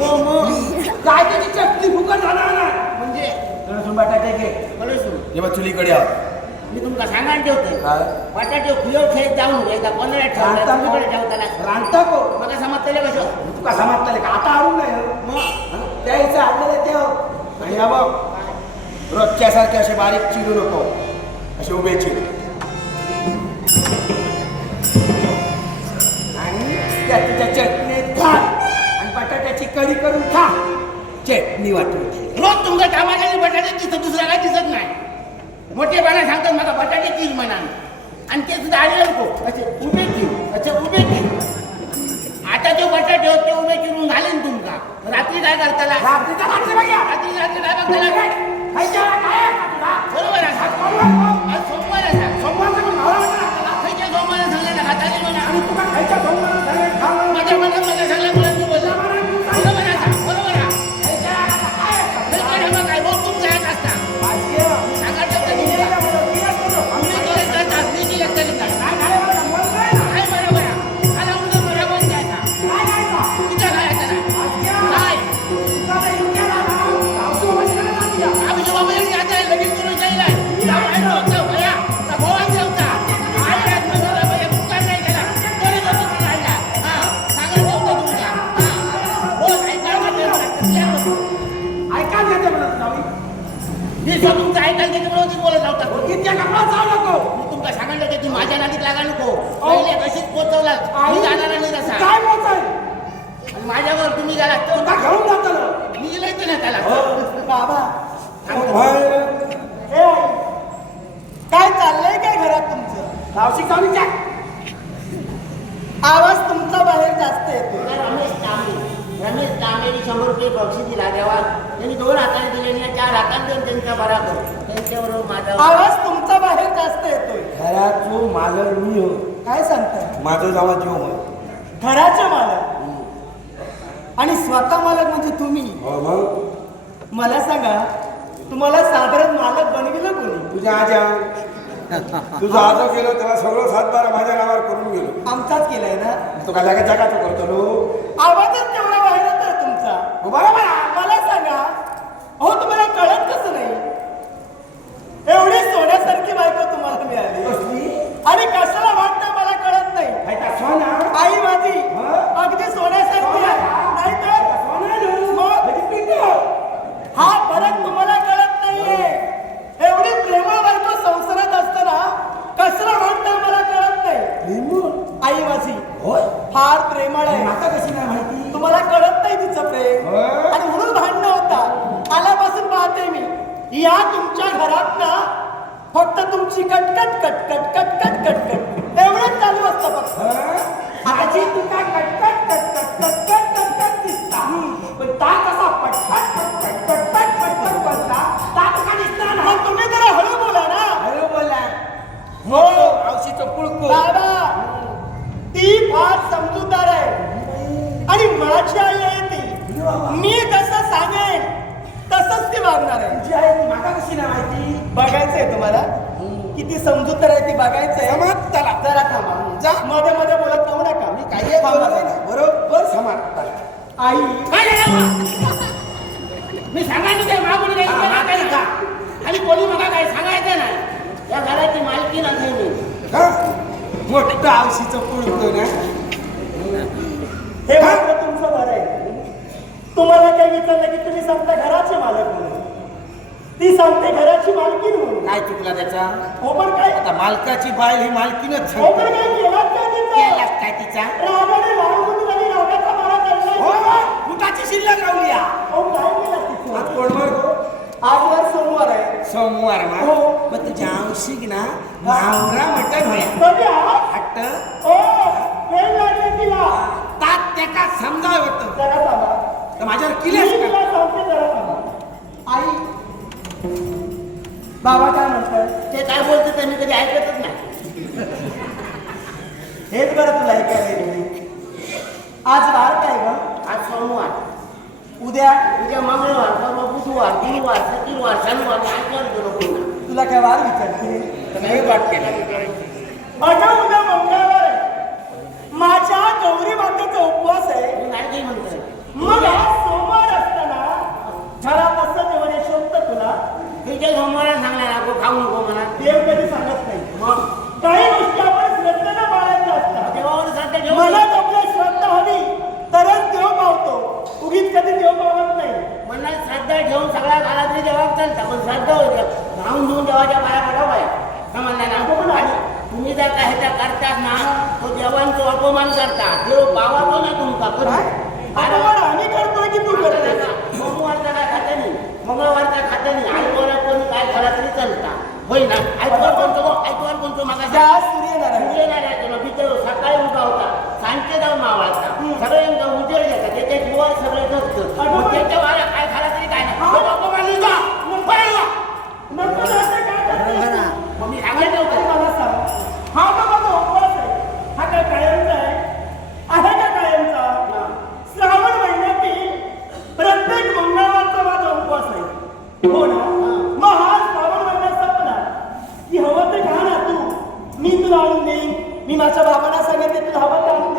काय त्याची चटणी फुकट जाणार ना म्हणजे लसूण बटाटे घे लसूण हे बघ चुलीकडे आहोत मी तुमका सांगायला ठेवते काय बटाटे खुयो खेळ जाऊन एकदा 15 ठेवताना रांधता को मला समजतले कसं तुका समजतले का आता आणून नाही मग त्याचं आणलेलं ते आणि हा बघ रोजच्यासारखे असे बारीक चिरू नको असे उभे चिरू आणि त्याच्या चटणीत घाल आणि बटाट्याची कढी करून खा चटणी वाटून रोज तुमच्या कामाला बटाटे दिसत दुसरा काय दिसत नाही मोठे बाळा सांगतात मला बटाटे चीज म्हणा आणि ते सुद्धा आले नको असे उभे चिरू असे उभे चिरू आता जो बटाटे होत ते उभे चिरून घालेन तुमका रात्री काय करताला रात्री रात्री काय बघताला बरोबर आहे आज सोमवार आहे खायच्या सोमवार सांगले ना खाताली म्हणा आणि तुका खायच्या सोमवार माझ्या मनात सांगल्या मुलांनी बोलला बरोबर आहे बरोबर आहे काय रोज तुमचा एक असता सांगायचं काय बरोबर आहे मला उद्या बरोबर जायचा तुझ्या खायचं नाही आमच्या बाबा जायचं आहे लगेच करून जाईल तुमचं ऐकायला त्याच्यामुळे बोलत होता इतक्या कपडा जाऊ नको मी तुमका सांगायला की माझ्या नादीत लागा नको पहिले कशीच पोचवला मी जाणार नाही तसा काय बोलताय आणि माझ्यावर तुम्ही गेला तुका घेऊन जातो मी गेलो ना त्याला बाबा काय चाललंय काय घरात तुमचं गावशी कामीच्या आवाज तुमचा बाहेर जास्त येतो रमेश तांबेनी 100 रुपये बक्षीस दिला तेव्हा त्यांनी 2 हाताने दिले आणि 4 हाताने देऊन त्यांचा बरा करू त्यांच्याबरोबर माझा आवाज तुमचा बाहेर जास्त येतोय घराचो मालक मी हो काय सांगताय माझं जावा जीव होय घराचे मालक आणि स्वतः मालक म्हणजे तुम्ही हो मग मला सांगा तुम्हाला साधारण मालक बनविलं कोणी तुझ्या आजा तुझा आजो गेलो तेव्हा सगळं 7-12 माझ्या नावावर करून गेलो आमचाच केलाय ना तो काय लागा जगाचं करतो लो आवाजच तेवढा बाहेर येतोय तुमचा बरोबर आहे. मला सांगा अहो तुम्हाला कळत कसं नाही एवढी सोन्यासारखी बायको तुम्हाला मिळाली कसली आणि कशाला वाटतं मला कळत नाही काय का सोना आई माझी हं? अगदी सोन्यासारखी आहे नाही तर सोना लो मग? म्हणजे पिंटो हा फरक तुम्हाला कळत नाहीये एवढी प्रेमळ बायको संसारात असताना कशाला वाटतं मला कळत नाही लिंबू आई माझी होय फार प्रेमळ आहे आता कशी नाही माहिती तुम्हाला कळत नाही तिचं प्रेम हं? आणि म्हणून भांडणं होता आल्यापासून पाहते मी या तुमच्या घरात ना फक्त तुमची कटकट कटकट कटकट कटकट एवढंच चालू असतं फक्त आजी तुका कटकट कटकट कटकट कटकट दिसता पण ता कसा पटकट पटकट पटकट पटकट बोलता ता तुका दिसणार ना मग तुम्ही जरा हळू बोला ना हॅलो बोला हो औषधीचं पुळको बाबा ती फार समजूतदार आहे आणि माझी आई आहे ती मी जसं सांगेन तसंच ती वागणार आहे तुझी आई माका कशी नाही माहिती बघायचंय तुम्हाला किती समजूतदार आहे ती बघायचंय समाज चला जरा थांबा जा. मध्ये मध्ये बोलत जाऊ नका मी काही थांबा बोलत जरा. नाही. बरोबर समाज आई मी सांगायचं काय मागून काय का आणि कोणी मला काय सांगायचं नाही या घराची मालकी नाही मी हा मोठं औषधीचं पुळको ना हे मात्र तुमचं बरं आहे तुम्हाला काही विचारलं की तुम्ही सांगता घराचे मालक म्हणून ती सांगते घराची मालकी म्हणून काय चुकला त्याचा हो पण काय आता मालकाची बायल ही मालकीनच हो पण काय केलात काय तिचं केलास काय तिचा रागाने लहान आणि रागाचा मारा हो करणार फुटाची शिल्लक राहूया अहो काय केलं तिचं आज कोणवर आज वर सोमवार आहे सोमवार ना हो. मग तुझ्या औषध ना मावरा मटण होया कधी आज हट्ट ओ वेळ लागेल तिला तात त्याका समजावं होतं जरा थांबा तर माझ्यावर मी किलेस का तिला सांगते जरा थांबा आई बाबा काय म्हणतात ते काय बोलते ते मी कधी ऐकतच नाही हेच बरं तुला ऐकायला येईल. आज वार काय ग आज सोमवार उद्या उद्या मंगळवार परवा बुधवार गुरुवार शुक्रवार शनिवार आठवार गेलो पुन्हा तुला काय वार विचारते तर नाही वाट केला माझा उद्या मंगळवार आहे माझ्या गौरी मातेचा उपवास आहे मी नाही काही म्हणतोय मग आज सांगणार देव कधी सांगत नाही. मग काही गोष्टी आपण श्रद्धेनं पाळायच्या असतात. देवावर श्रद्धा ठेवून मनात आपल्या श्रद्धा हवी तरच देव पावतो. उगीच कधी देव पावत नाही. मनात श्रद्धा ठेवून सगळ्या काळात तरी देवावर चालता पण श्रद्धा होत्या धावून घेऊन देवाच्या पाया पडावं बाया समजला ना. आणि तुम्ही जर काय ह्याच्या करतात ना तो देवांचा अपमान करता देव पावातो ना तुमचा आपण आम्ही करतोय की तू करतोय? सोमवारचा काय खातं नाही मंगळवारचा खातं नाही आईवर कोणी काय खाला तरी चालता होय ना. आईवर कोणतो मागा सूर्यनारायण बिचार सकाळी उभा होता सांजचे जाऊन मावाळता सगळे उजेड घेतात त्याच्या जीवावर सगळे जगतं त्याच्या वाऱ्या काय खाला तरी काय नाही मग मी सांगायचं होतं मला सांग, हा जो माझा उपवास आहे हा काय कायमचा आहे का कायमचा? श्रावण महिन्यातील प्रत्येक मंगळवारचा माझा उपवास आहे. हो ना? मग हा श्रावण महिना संपला की हवं ते खा ना तू. मी तुला आणून देईन. मी माझ्या बाबांना सांगितले तुला हवं ते आणून